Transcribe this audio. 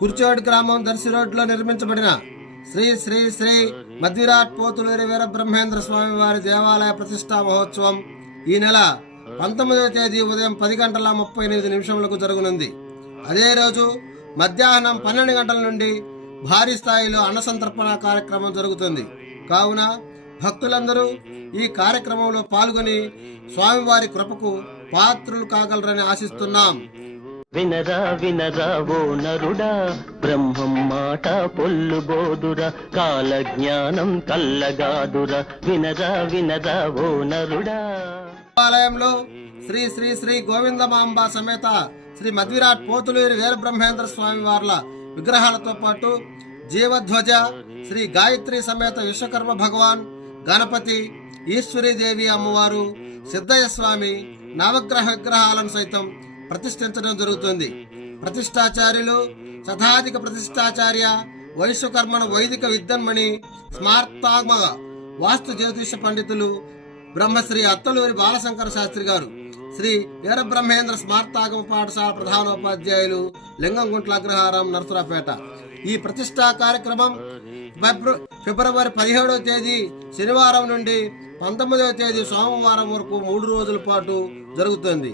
కుర్చోడ్ గ్రామం దర్శి రోడ్లో నిర్మించబడిన శ్రీ శ్రీ శ్రీ మధ్విరాట్ పోతులూరి వీరబ్రహ్మేంద్ర స్వామి వారి దేవాలయ ప్రతిష్టా మహోత్సవం ఈ నెల 19వ తేదీ ఉదయం 10:38 జరగనుంది. అదే రోజు మధ్యాహ్నం 12 గంటల నుండి భారీ స్థాయిలో అన్నసంతర్పణ కార్యక్రమం జరుగుతుంది. కావున భక్తులందరూ ఈ కార్యక్రమంలో పాల్గొని స్వామివారి కృపకు పాత్రులు కాగలరని ఆశిస్తున్నాం. వినరా వినరా ఓ నరుడా, బ్రహ్మం మాట పొల్లుబోదురా, కాల జ్ఞానం కల్లగాదురా, వినరా వినరా ఓ నరుడా. ఆలయంలో శ్రీ శ్రీ శ్రీ గోవిందమాంబ సమేత శ్రీ మధ్విరాట్ పోతులూరి వీరబ్రహ్మేంద్ర స్వామి వార్ల విగ్రహాలతో పాటు జీవధ్వజ, శ్రీ గాయత్రి సమేత విశ్వకర్మ భగవాన్, గణపతి, ఈశ్వరీదేవి అమ్మవారు, సిద్ధయ్య స్వామి నవగ్రహ విగ్రహాలను సైతం ప్రతిష్ఠించడం జరుగుతుంది. ప్రతిష్టాచార్యులు శతాధిక ప్రతిష్టాచార్య వైశ్వకర్మణ వైదిక విద్వన్మణి స్మార్తాగమ వాస్తు జ్యోతిష పండితులు బ్రహ్మశ్రీ అత్తలూరి బాలశంకర శాస్త్రి గారు, శ్రీ వీరబ్రహ్మేంద్ర స్మార్తాగమ పాఠశాల ప్రధానోపాధ్యాయులు లింగంగుంట్ల అగ్రహారం, నరసరాపేట. ఈ ప్రతిష్టా కార్యక్రమం ఫిబ్రవరి 17వ తేదీ శనివారం నుండి 19వ తేదీ సోమవారం వరకు 3 రోజుల పాటు జరుగుతుంది.